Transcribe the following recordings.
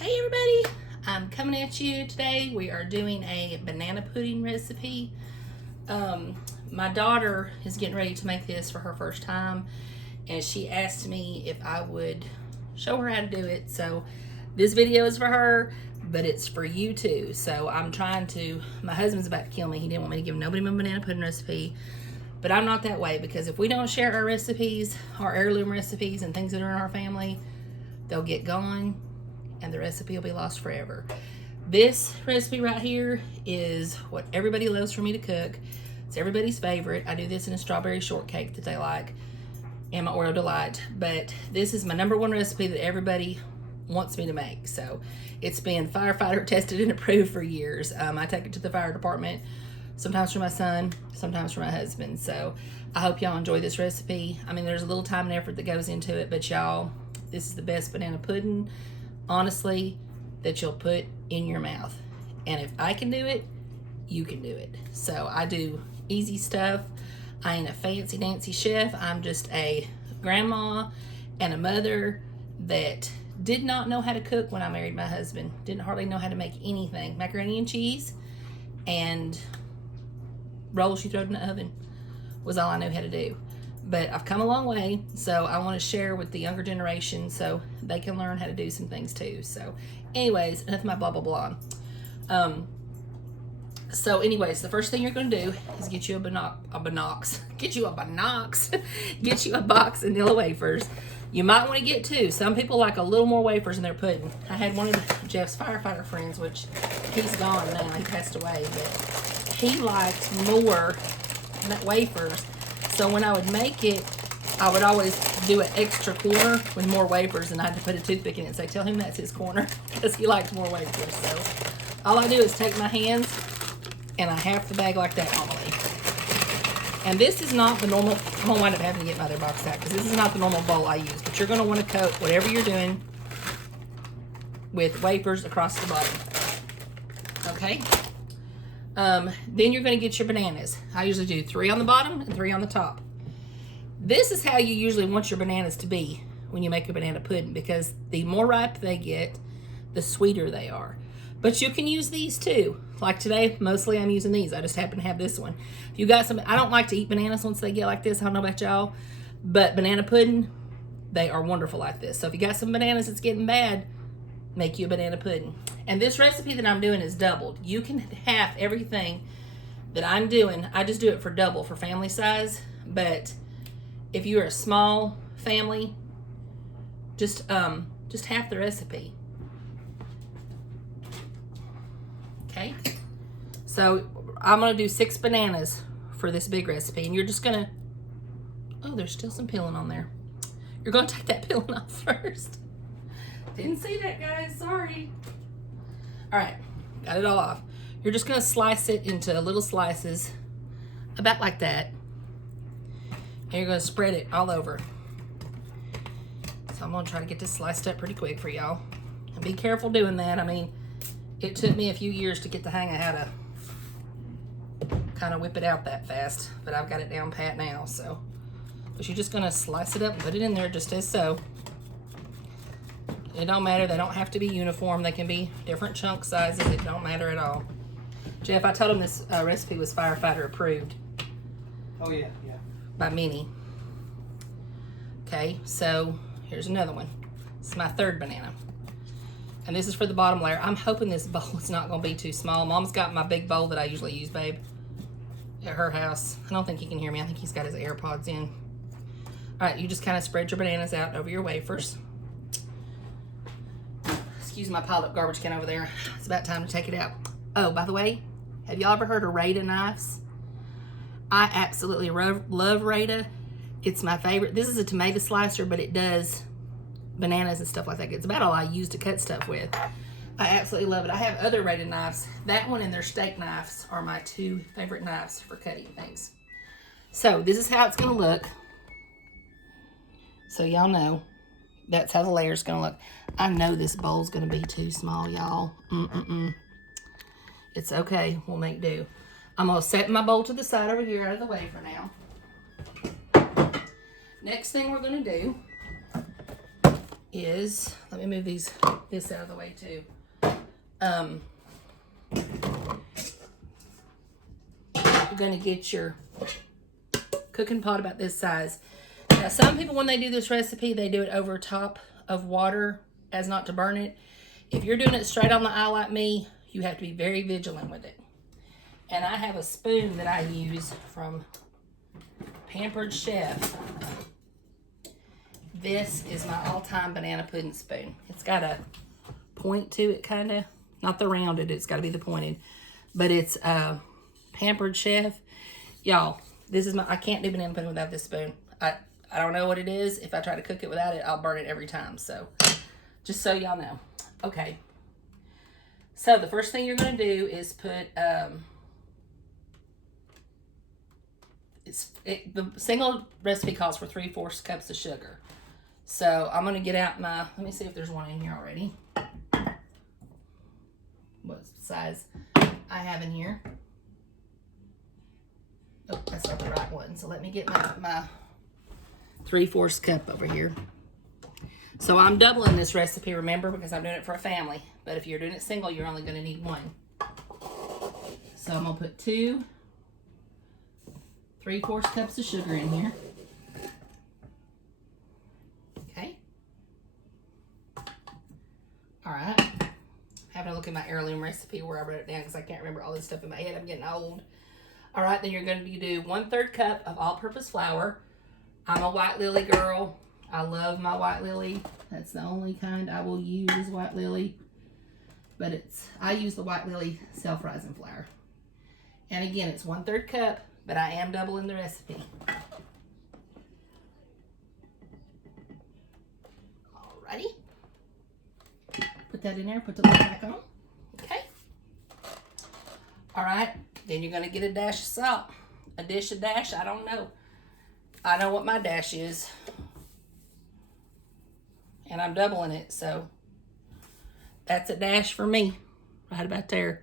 Hey everybody, I'm coming at you today. We are doing a banana pudding recipe. My daughter is getting ready to make this for her first time, and she asked me if I would show her how to do it. So this video is for her, but it's for you too. So I'm trying to, my husband's about to kill me. He didn't want me to give nobody my banana pudding recipe, but I'm not that way, because if we don't share our recipes, our heirloom recipes and things that are in our family, they'll get gone and the recipe will be lost forever. This recipe right here is what everybody loves for me to cook. It's everybody's favorite. I do this in a strawberry shortcake that they like and my Oreo Delight, but this is my #1 recipe that everybody wants me to make. So it's been firefighter tested and approved for years. I take it to the fire department, sometimes for my son, sometimes for my husband. So I hope y'all enjoy this recipe. I mean, there's a little time and effort that goes into it, but y'all, this is the best banana pudding, honestly, that you'll put in your mouth. And if I can do it, you can do it. So I do easy stuff. I ain't a fancy dancy chef. I'm just a grandma and a mother that did not know how to cook when I married my husband. Didn't hardly know how to make anything. Macaroni and cheese and rolls you throw in the oven was all I knew how to do. But I've come a long way, so I want to share with the younger generation so they can learn how to do some things too. So anyways, enough of my blah blah blah. So anyways, the first thing you're going to do is get you a box of vanilla wafers. You might want to get two. Some people like a little more wafers in their pudding. I had one of Jeff's firefighter friends, which he's gone now, he passed away, but he liked more wafers. So when I would make it, I would always do an extra corner with more wafers, and I had to put a toothpick in it and say, tell him that's his corner, because he liked more wafers. So all I do is take my hands and I half the bag like that normally. And this is not the normal, I'm going to wind up having to get my other box out, because this is not the normal bowl I use, but you're going to want to coat whatever you're doing with wafers across the bottom. Okay? Then you're going to get your bananas. I usually do 3 on the bottom and 3 on the top. This is how you usually want your bananas to be when you make a banana pudding, because the more ripe they get, the sweeter they are. But you can use these too. Like today, mostly I'm using these. I just happen to have this one. If you got some, I don't like to eat bananas once they get like this. I don't know about y'all, but banana pudding, they are wonderful like this. So if you got some bananas that's getting bad, make you a banana pudding. And this recipe that I'm doing is doubled. You can have everything that I'm doing. I just do it for double for family size. But if you're a small family, just half the recipe. Okay. So I'm gonna do 6 bananas for this big recipe, and you're just gonna, oh, there's still some peeling on there. You're gonna take that peeling off first. Didn't see that, guys, sorry. All right, got it all off. You're just gonna slice it into little slices, about like that. And you're gonna spread it all over. So I'm gonna try to get this sliced up pretty quick for y'all. And be careful doing that. I mean, it took me a few years to get the hang of how to kind of whip it out that fast, but I've got it down pat now, so. But you're just gonna slice it up and put it in there just as so. It don't matter, they don't have to be uniform. They can be different chunk sizes, it don't matter at all. Jeff, I told him this recipe was firefighter approved. Oh yeah, yeah. By Minnie. Okay, so here's another one. This is my 3rd banana. And this is for the bottom layer. I'm hoping this bowl is not gonna be too small. Mom's got my big bowl that I usually use, babe, at her house. I don't think he can hear me. I think he's got his AirPods in. All right, you just kind of spread your bananas out over your wafers. Excuse my piled up garbage can over there. It's about time to take it out. Oh, by the way, have y'all ever heard of Rada knives? I absolutely love Rada. It's my favorite. This is a tomato slicer, but it does bananas and stuff like that. It's about all I use to cut stuff with. I absolutely love it. I have other Rada knives. That one and their steak knives are my 2 favorite knives for cutting things. So this is how it's gonna look. So y'all know that's how the layer's gonna look. I know this bowl's gonna be too small, y'all. It's okay, we'll make do. I'm gonna set my bowl to the side over here out of the way for now. Next thing we're gonna do is, let me move this out of the way too. You're gonna get your cooking pot about this size. Now, some people, when they do this recipe, they do it over top of water as not to burn it. If you're doing it straight on the eye like me, you have to be very vigilant with it. And I have a spoon that I use from Pampered Chef. This is my all-time banana pudding spoon. It's got a point to it, kind of. Not the rounded, it's got to be the pointed. But it's Pampered Chef. Y'all, this is I can't do banana pudding without this spoon. I don't know what it is. If I try to cook it without it, I'll burn it every time. So, just so y'all know. Okay. So, the first thing you're going to do is put, the single recipe calls for 3/4 cups of sugar. So, I'm going to get out my, let me see if there's one in here already. What size I have in here. Oh, that's not the right one. So, let me get my 3/4 cup over here. So I'm doubling this recipe, remember, because I'm doing it for a family. But if you're doing it single, you're only going to need one. So I'm going to put 2 3/4 cups of sugar in here. Okay. All right. Having a look at my heirloom recipe where I wrote it down because I can't remember all this stuff in my head. I'm getting old. All right, then you're going to do 1/3 cup of all-purpose flour. I'm a White Lily girl. I love my White Lily. That's the only kind I will use is White Lily. But I use the White Lily self-rising flour. And again, it's 1/3 cup, but I am doubling the recipe. Alrighty. Put that in there, put the lid back on. Okay. Alright, then you're going to get a dash of salt. A dish of dash, I don't know. I know what my dash is. And I'm doubling it, so that's a dash for me. Right about there.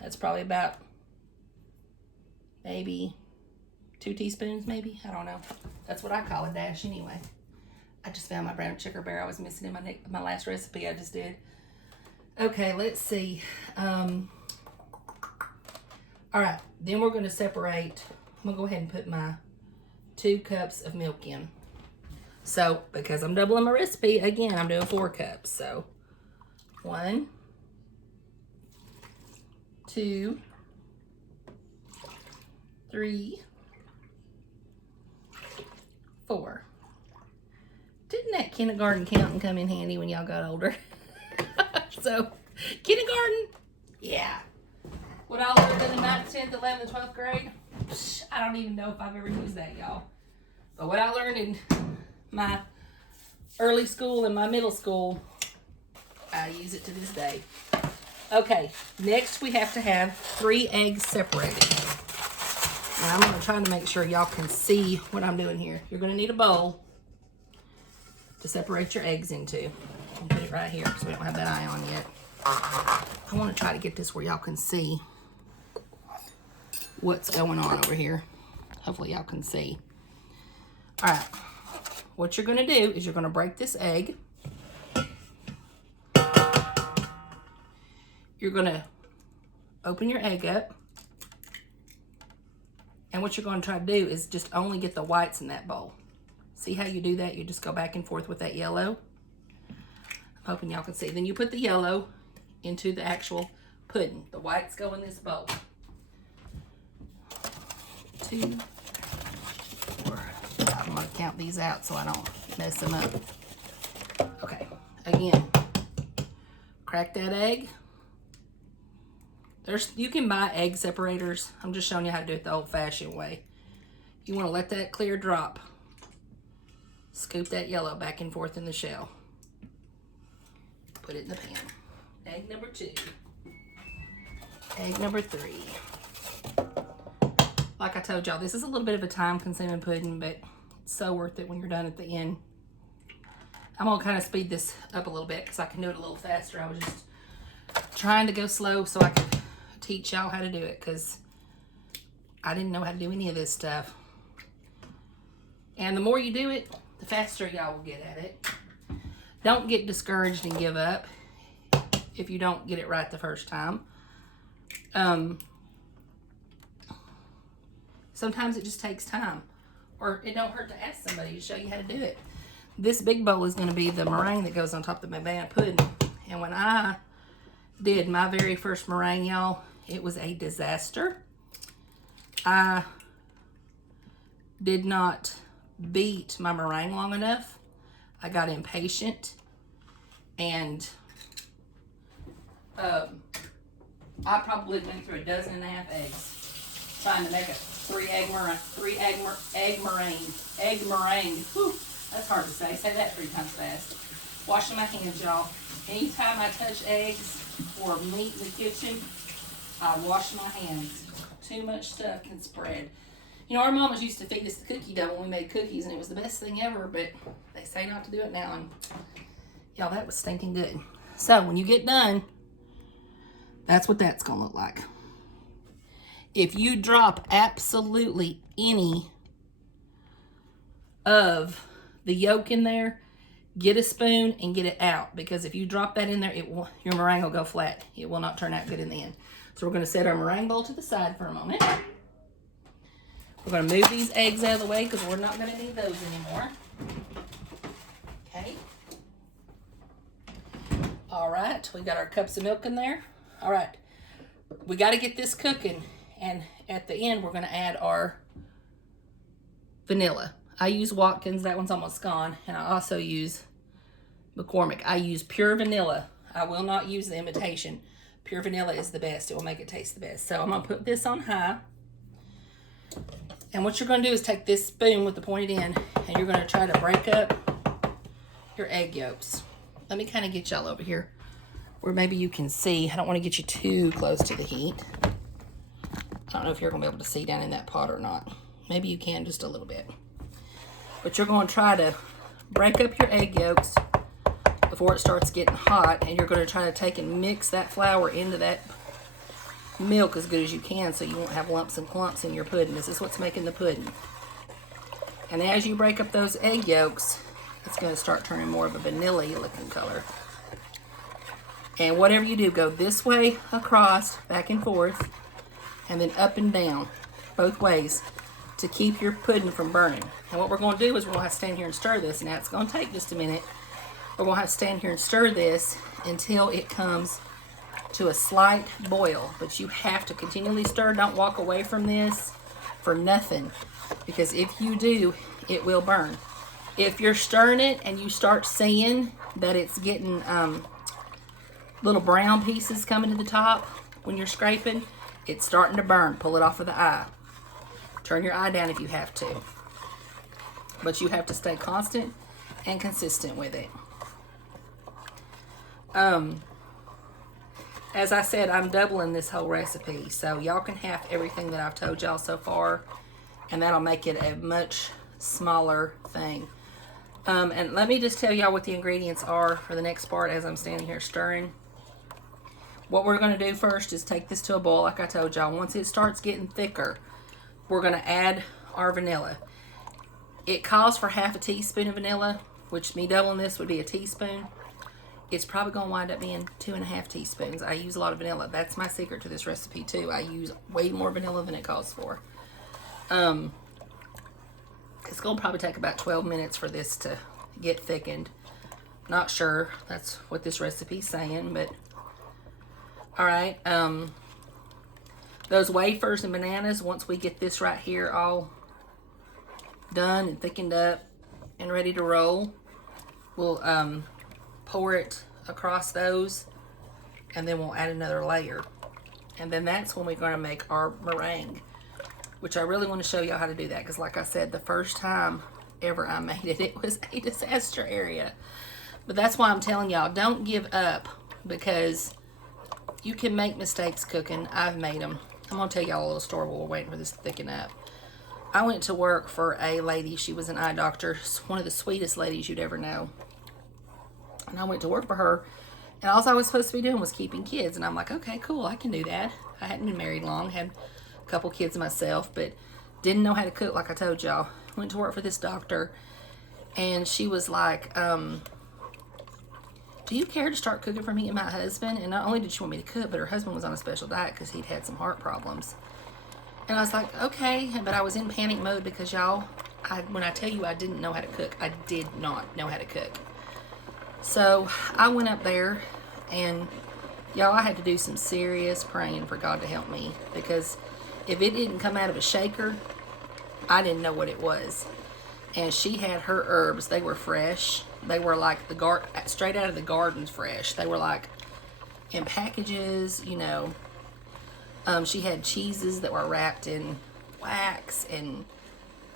That's probably about maybe 2 teaspoons, maybe. I don't know. That's what I call a dash anyway. I just found my brown sugar bear I was missing in my last recipe I just did. Okay, let's see. All right, then we're going to separate. I'm going to go ahead and put my 2 cups of milk in. So, because I'm doubling my recipe, again, I'm doing 4 cups. So, 1, 2, 3, 4. Didn't that kindergarten counting come in handy when y'all got older? So, kindergarten, yeah. What I learned in the 9th, 10th, 11th, and 12th grade, I don't even know if I've ever used that, y'all. But what I learned in my early school and my middle school, I use it to this day. Okay, next we have to have 3 eggs separated. And I'm going to try to make sure y'all can see what I'm doing here. You're going to need a bowl to separate your eggs into. I'll put it right here because we don't have that eye on yet. I want to try to get this where y'all can see what's going on over here. Hopefully y'all can see. All right, what you're going to do is you're going to break this egg. You're going to open your egg up. And what you're going to try to do is just only get the whites in that bowl. See how you do that? You just go back and forth with that yellow. I'm hoping y'all can see. Then you put the yellow into the actual pudding. The whites go in this bowl. 2, 4. I'm going to count these out so I don't mess them up. Okay, again, crack that egg. You can buy egg separators. I'm just showing you how to do it the old-fashioned way. You want to let that clear drop. Scoop that yellow back and forth in the shell. Put it in the pan. Egg number 2. Egg number 3. Like I told y'all, this is a little bit of a time-consuming pudding, but it's so worth it when you're done at the end. I'm going to kind of speed this up a little bit because I can do it a little faster. I was just trying to go slow so I could teach y'all how to do it because I didn't know how to do any of this stuff. And the more you do it, the faster y'all will get at it. Don't get discouraged and give up if you don't get it right the first time. Sometimes it just takes time, or it don't hurt to ask somebody to show you how to do it. This big bowl is going to be the meringue that goes on top of my banana pudding. And when I did my very first meringue, y'all, it was a disaster. I did not beat my meringue long enough. I got impatient, and I probably went through 12.5 eggs trying to make a 3-egg meringue. Whew, that's hard to say. Say that 3 times fast. Washing my hands, y'all. Anytime I touch eggs or meat in the kitchen, I wash my hands. Too much stuff can spread. You know, our mamas used to feed us the cookie dough when we made cookies, and it was the best thing ever, but they say not to do it now, and y'all, that was stinking good. So when you get done, that's what that's gonna look like. If you drop absolutely any of the yolk in there, get a spoon and get it out, because if you drop that in there, your meringue will go flat. It will not turn out good in the end. So we're going to set our meringue bowl to the side for a moment. We're going to move these eggs out of the way because we're not going to need those anymore. Okay. All right, we got our cups of milk in there. All right, we got to get this cooking, and at the end we're going to add our vanilla. I use Watkins, that one's almost gone, and I also use McCormick. I use pure vanilla. I will not use the imitation. Pure vanilla is the best. It will make it taste the best. So I'm going to put this on high. And what you're going to do is take this spoon with the pointed end, and you're going to try to break up your egg yolks. Let me kind of get y'all over here where maybe you can see. I don't want to get you too close to the heat. I don't know if you're going to be able to see down in that pot or not. Maybe you can just a little bit. But you're going to try to break up your egg yolks before it starts getting hot, and you're going to try to take and mix that flour into that milk as good as you can so you won't have lumps and clumps in your pudding. This is what's making the pudding. And as you break up those egg yolks, it's going to start turning more of a vanilla looking color. And whatever you do, go this way, across, back and forth, and then up and down, both ways, to keep your pudding from burning. And what we're going to do is we're going to have to stand here and stir this. Now it's going to take just a minute. We're going to have to stand here and stir this until it comes to a slight boil. But you have to continually stir. Don't walk away from this for nothing, because if you do, it will burn. If you're stirring it and you start seeing that it's getting little brown pieces coming to the top when you're scraping, it's starting to burn. Pull it off with the eye. Turn your eye down if you have to. But you have to stay constant and consistent with it. As I said, I'm doubling this whole recipe, so y'all can have everything that I've told y'all so far, and that'll make it a much smaller thing. And let me just tell y'all what the ingredients are for the next part as I'm standing here stirring. What we're going to do first is take this to a boil, like I told y'all. Once it starts getting thicker, we're going to add our vanilla. It calls for half a teaspoon of vanilla, which me doubling this would be a teaspoon. It's probably going to wind up being 2.5 teaspoons. I use a lot of vanilla. That's my secret to this recipe too. I use way more vanilla than it calls for. It's going to probably take about 12 minutes for this to get thickened. Not sure. That's what this recipe's saying, but all right. Those wafers and bananas, once we get this right here all done and thickened up and ready to roll, we'll pour it across those, and then we'll add another layer. And then that's when we're going to make our meringue, which I really want to show y'all how to do that, because like I said, the first time ever I made it, it was a disaster area. But that's why I'm telling y'all, don't give up, because you can make mistakes cooking. I've made them. I'm going to tell y'all a little story while we're waiting for this to thicken up. I went to work for a lady. She was an eye doctor, one of the sweetest ladies you'd ever know. And I went to work for her, and all I was supposed to be doing was keeping kids. And I'm like, okay, cool, I can do that. I hadn't been married long, had a couple kids myself, but didn't know how to cook like I told y'all. Went to work for this doctor, and she was like, do you care to start cooking for me and my husband? And not only did she want me to cook, but her husband was on a special diet because he'd had some heart problems. And I was like, okay, but I was in panic mode because y'all, when I tell you I didn't know how to cook, I did not know how to cook. So I went up there and y'all, I had to do some serious praying for God to help me, because if it didn't come out of a shaker, I didn't know what it was. And she had her herbs. They were fresh. They were like straight out of the garden fresh. They were like in packages, you know. She had cheeses that were wrapped in wax and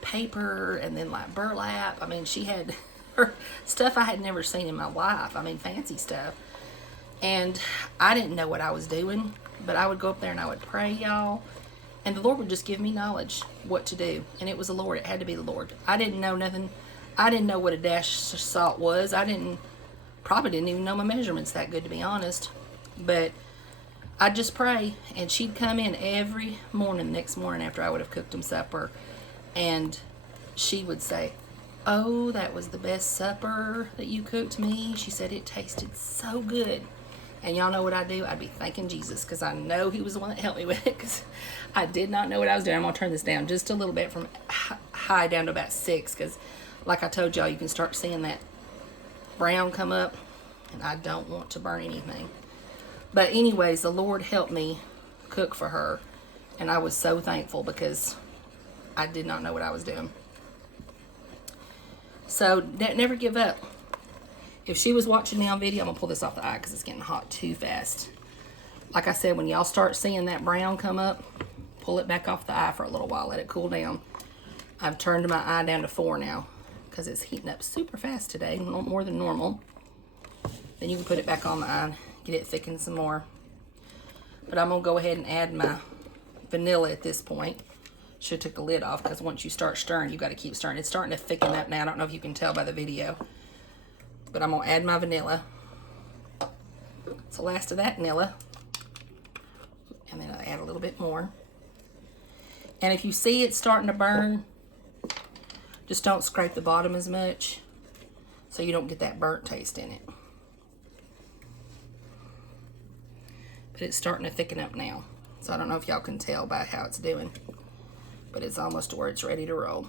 paper and then like burlap. I mean, she had her stuff I had never seen in my life. I mean, fancy stuff. And I didn't know what I was doing, but I would go up there and I would pray, y'all. And the Lord would just give me knowledge what to do. And it was the Lord. It had to be the Lord. I didn't know nothing. I didn't know what a dash of salt was. Probably didn't even know my measurements that good, to be honest. But I'd just pray. And she'd come in every morning, next morning after I would have cooked him supper. And she would say, oh, that was the best supper that you cooked me. She said it tasted so good. And y'all know what I do? I'd be thanking Jesus, because I know he was the one that helped me with it, because I did not know what I was doing. I'm going to turn this down just a little bit from high down to about 6, because like I told y'all, you can start seeing that brown come up, and I don't want to burn anything. But anyways, the Lord helped me cook for her, and I was so thankful because I did not know what I was doing. So never give up. If she was watching me on video, I'm going to pull this off the eye because it's getting hot too fast. Like I said, when y'all start seeing that brown come up, pull it back off the eye for a little while. Let it cool down. I've turned my eye down to 4 now because it's heating up super fast today, more than normal. Then you can put it back on the eye, get it thickened some more. But I'm going to go ahead and add my vanilla at this point. Should have took the lid off, because once you start stirring, you got to keep stirring. It's starting to thicken up now. I don't know if you can tell by the video. But I'm going to add my vanilla. It's the last of that vanilla. And then I'll add a little bit more. And if you see it starting to burn, just don't scrape the bottom as much, so you don't get that burnt taste in it. But it's starting to thicken up now. So I don't know if y'all can tell by how it's doing. But it's almost to where it's ready to roll.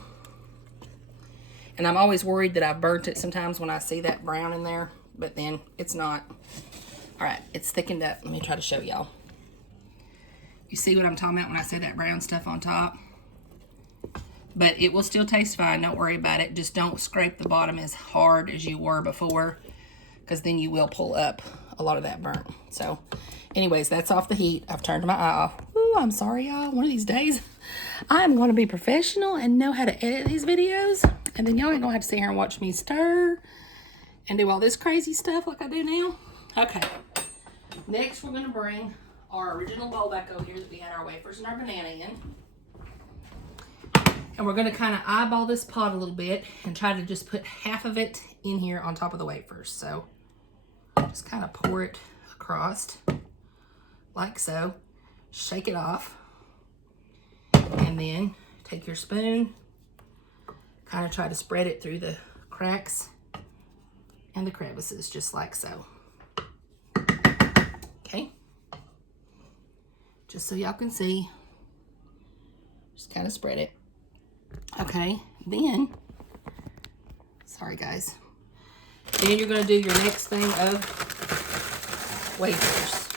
And I'm always worried that I burnt it sometimes when I see that brown in there, but then it's not. All right, it's thickened up. Let me try to show y'all. You see what I'm talking about when I say that brown stuff on top? But it will still taste fine. Don't worry about it. Just don't scrape the bottom as hard as you were before, because then you will pull up a lot of that burnt. So anyways, that's off the heat. I've turned my eye off. Ooh, I'm sorry, y'all. One of these days, I'm going to be professional and know how to edit these videos. And then y'all ain't going to have to sit here and watch me stir and do all this crazy stuff like I do now. Okay. Next, we're going to bring our original bowl back over here that we had our wafers and our banana in. And we're going to kind of eyeball this pot a little bit and try to just put half of it in here on top of the wafers. So just kind of pour it across like so. Shake it off. And then take your spoon, kind of try to spread it through the cracks and the crevices, just like so. Okay. Just so y'all can see. Just kind of spread it. Okay, then, sorry guys. Then you're going to do your next thing of wafers.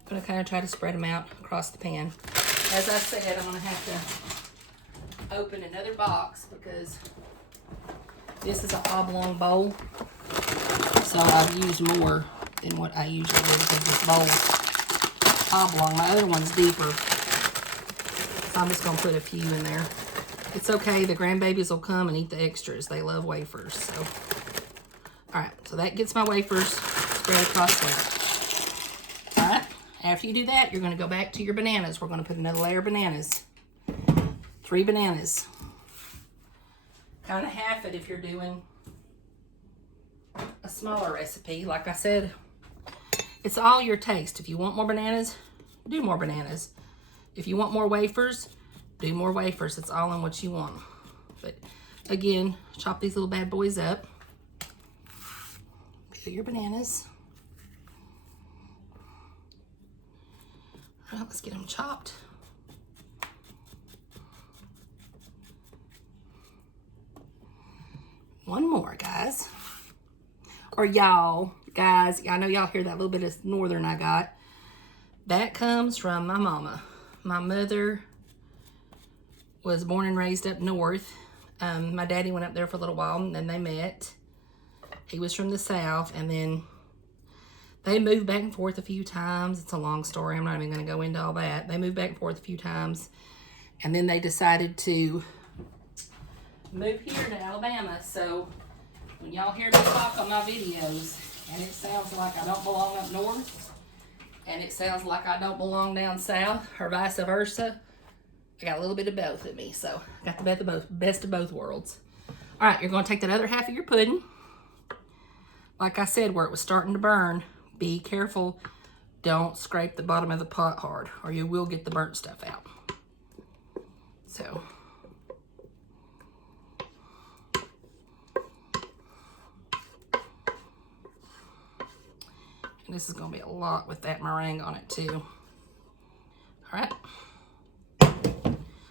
I'm going to kind of try to spread them out across the pan. As I said, I'm going to have to open another box because this is an oblong bowl. So I've used more than what I usually do because this bowl's oblong. My other one's deeper. So I'm just going to put a few in there. It's okay. The grandbabies will come and eat the extras. They love wafers. So, all right. So that gets my wafers spread across there. All right. After you do that, you're going to go back to your bananas. We're going to put another layer of bananas. 3 bananas. Kind of half it if you're doing a smaller recipe. Like I said, it's all your taste. If you want more bananas, do more bananas. If you want more wafers, do more wafers. It's all in what you want. But again, chop these little bad boys up. Peel your bananas. All right, let's get them chopped. One more, guys. Or y'all, guys, I know y'all hear that little bit of northern I got. That comes from my mama. My mother was born and raised up north. My daddy went up there for a little while, and then they met. He was from the south, and then they moved back and forth a few times. It's a long story. I'm not even going to go into all that. They moved back and forth a few times, and then they decided to move here to Alabama. So when y'all hear me talk on my videos, and it sounds like I don't belong up north, and it sounds like I don't belong down south, or vice versa, I got a little bit of both in me. So I got the best of both worlds. All right, you're going to take that other half of your pudding. Like I said, where it was starting to burn, be careful. Don't scrape the bottom of the pot hard, or you will get the burnt stuff out. So, and this is going to be a lot with that meringue on it too. All right.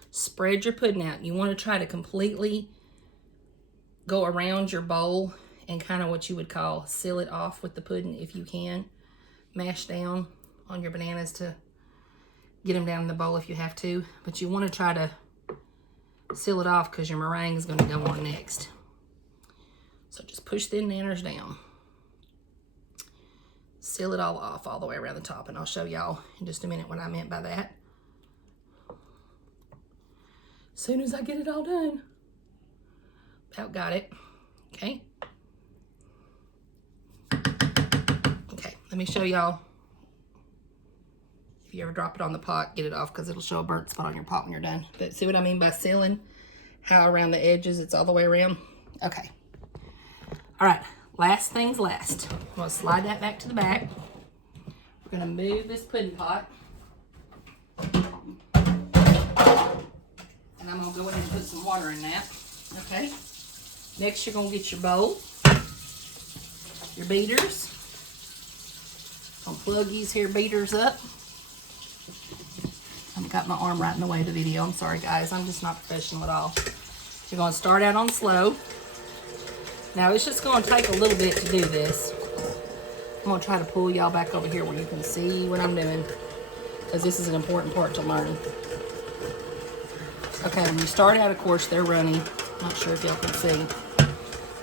Spread your pudding out. You want to try to completely go around your bowl and kind of what you would call seal it off with the pudding if you can. Mash down on your bananas to get them down in the bowl if you have to. But you want to try to seal it off because your meringue is going to go on next. So just push the bananas down. Seal it all off all the way around the top, and I'll show y'all in just a minute what I meant by that. As soon as I get it all done. About got it. Okay. Okay, let me show y'all. If you ever drop it on the pot, get it off because it'll show a burnt spot on your pot when you're done. But see what I mean by sealing? How around the edges it's all the way around? Okay. All right, last things last. I'm gonna slide that back to the back. We're gonna move this pudding pot. And I'm gonna go ahead and put some water in that. Okay. Next, you're gonna get your bowl, your beaters. I'm gonna plug these here beaters up. I've got my arm right in the way of the video. I'm sorry, guys. I'm just not professional at all. You're gonna start out on slow. Now, it's just gonna take a little bit to do this. I'm gonna try to pull y'all back over here where you can see what I'm doing, because this is an important part to learn. Okay, when you start out, of course, they're running. Not sure if y'all can see.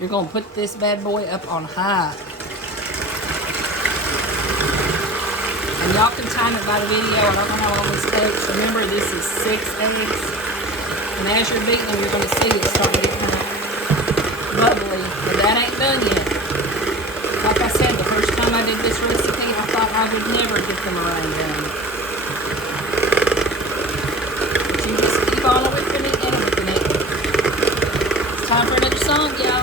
You're gonna put this bad boy up on high. And y'all can time it by the video. I don't know how long this takes. Remember, this is 6 eggs. And as you're beating them, you're gonna see it starting to get kind of bubbly. But that ain't done yet. Like I said, the first time I did this recipe, I thought I would never get the meringue done. But you just keep on whipping it and whipping it. It's time for another song, y'all.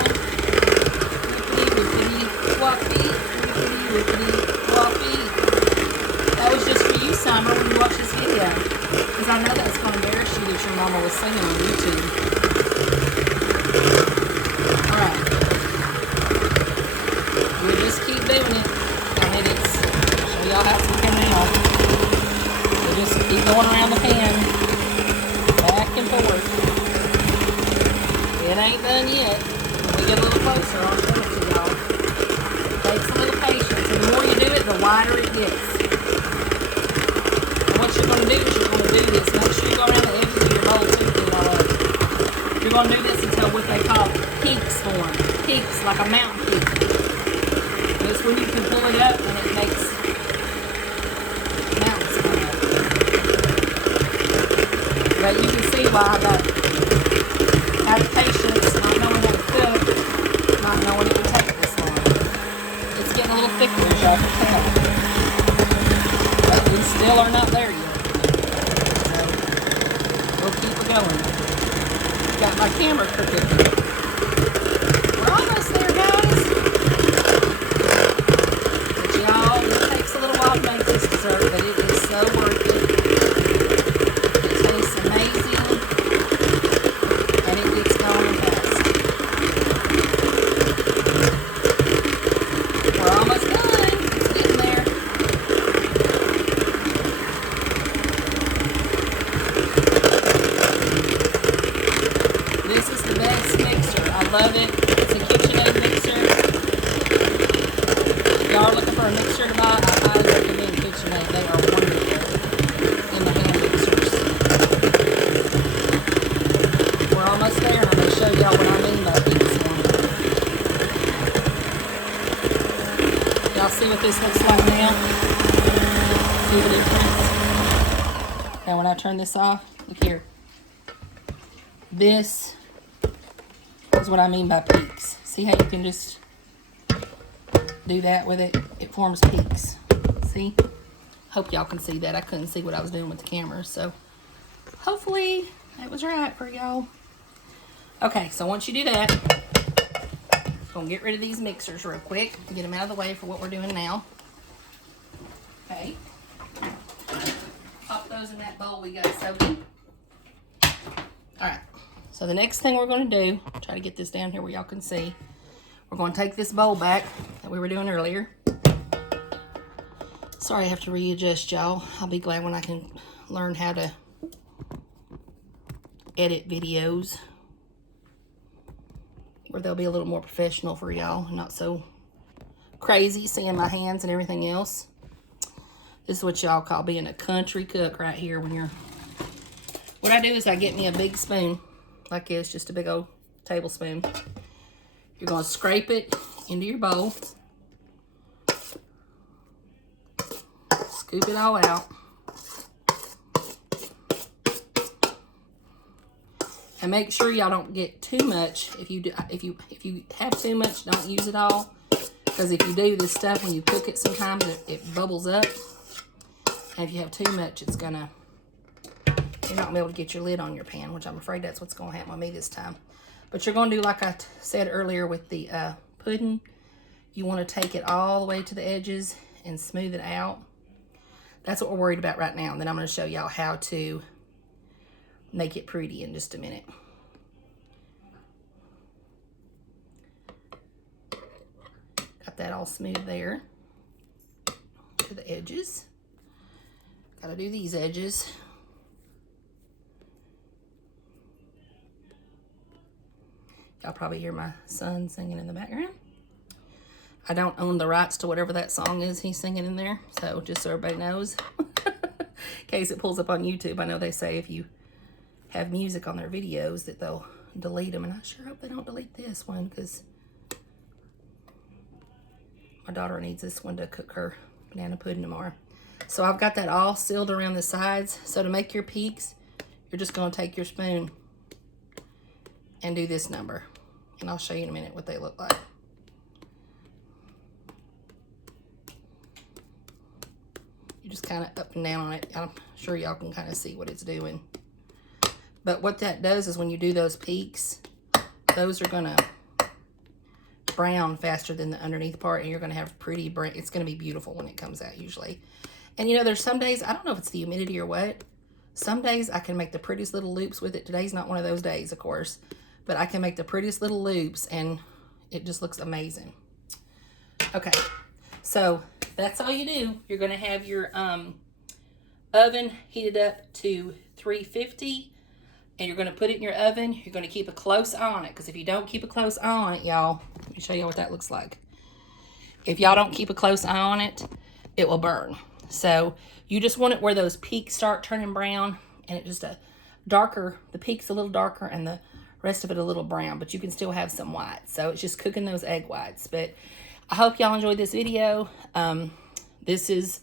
Whippity, whippity, whoppity, whippity, whippity, whoppity. That was just for you, Summer, when you watch this video. Because I know that's going to embarrass you that your mama was singing on YouTube. Alright. We just keep doing it. I mean, it's, show y'all how it's coming out. We just keep going around the pan. Back and forth. It ain't done yet. When we get a little closer, I'll show it to y'all. It takes a little patience. And the more you do it, the wider it gets. And what you're going to do is you're going to do this. Make sure you go around the edges of your bowl too, get it all up. You're going to do this until what they call peaks form. Peaks, like a mountain peak. And it's when you can pull it up and it makes mountains come up. But you can see why I got out of patience, not knowing how to cook, not knowing it would take this long. It's getting a little thicker, as y'all can tell. But we still are not there yet. So, we'll keep it going. Got my camera crooked. We're almost there, guys. But y'all, it takes a little while to make this dessert, but it is so worth it. It tastes amazing, and it gets going fast. y'all are looking for a mixer to buy, I highly recommend KitchenAid. They are wonderful in the hand mixers. We're almost there, and I'm going to show y'all what I mean by peaks. Y'all see what this looks like now? See the difference? Now when I turn this off, look here. This is what I mean by peaks. See how you can just do that with it? It forms peaks. See? Hope y'all can see that. I couldn't see what I was doing with the camera, so hopefully that was right for y'all. Okay, so once you do that, I'm gonna get rid of these mixers real quick to get them out of the way for what we're doing now. Okay. Pop those in that bowl we got soaking. Alright, so the next thing we're going to do, try to get this down here where y'all can see. We're going to take this bowl back that we were doing earlier. Sorry I have to readjust y'all. I'll be glad when I can learn how to edit videos where they'll be a little more professional for y'all, not so crazy seeing my hands and everything else. This is what y'all call being a country cook right here. When you're, what I do is I get me a big spoon like this, just a big old tablespoon. You're going to scrape it into your bowl, scoop it all out, and make sure y'all don't get too much. If you have too much, don't use it all, because if you do this stuff when you cook it, sometimes it bubbles up, and if you have too much, it's gonna, you're not gonna be able to get your lid on your pan, which I'm afraid that's what's gonna happen with me this time. But you're gonna do like I said earlier with the pudding. You want to take it all the way to the edges and smooth it out. That's what we're worried about right now. And then I'm going to show y'all how to make it pretty in just a minute. Got that all smooth there to the edges. Got to do these edges. Y'all probably hear my son singing in the background. I don't own the rights to whatever that song is he's singing in there, so just so everybody knows. In case it pulls up on YouTube. I know they say if you have music on their videos that they'll delete them, and I sure hope they don't delete this one, because my daughter needs this one to cook her banana pudding tomorrow. So I've got that all sealed around the sides. So to make your peaks, you're just going to take your spoon and do this number. And I'll show you in a minute what they look like. You just kind of up and down on it. I'm sure y'all can kind of see what it's doing. But what that does is when you do those peaks, those are going to brown faster than the underneath part, and you're going to have pretty brown. It's going to be beautiful when it comes out usually. And you know, there's some days, I don't know if it's the humidity or what, some days I can make the prettiest little loops with it. Today's not one of those days, of course. But I can make the prettiest little loops, and it just looks amazing. Okay, so that's all you do. You're going to have your oven heated up to 350, and you're going to put it in your oven. You're going to keep a close eye on it, because if you don't keep a close eye on it, y'all, let me show you what that looks like. If y'all don't keep a close eye on it, it will burn. So you just want it where those peaks start turning brown, and it just darker, the peak's a little darker, and the rest of it a little brown, but you can still have some white. So it's just cooking those egg whites. But I hope y'all enjoyed this video. This is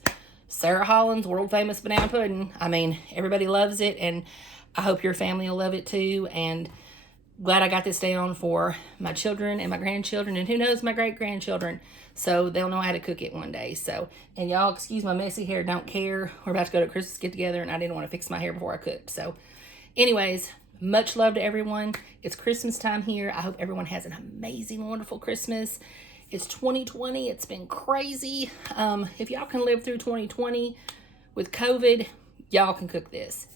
Sarah Holland's world famous banana pudding. I mean, everybody loves it, and I hope your family will love it too. And glad I got this down for my children and my grandchildren, and who knows, my great-grandchildren. So they'll know how to cook it one day. So, and y'all, excuse my messy hair, don't care. We're about to go to Christmas get-together, and I didn't want to fix my hair before I cooked. So anyways, much love to everyone. It's Christmas time here. I hope everyone has an amazing, wonderful Christmas. It's 2020. It's been crazy. If y'all can live through 2020 with COVID, y'all can cook this.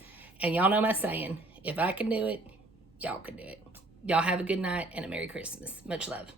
And y'all know my saying, if I can do it, y'all can do it. Y'all have a good night and a Merry Christmas. Much love.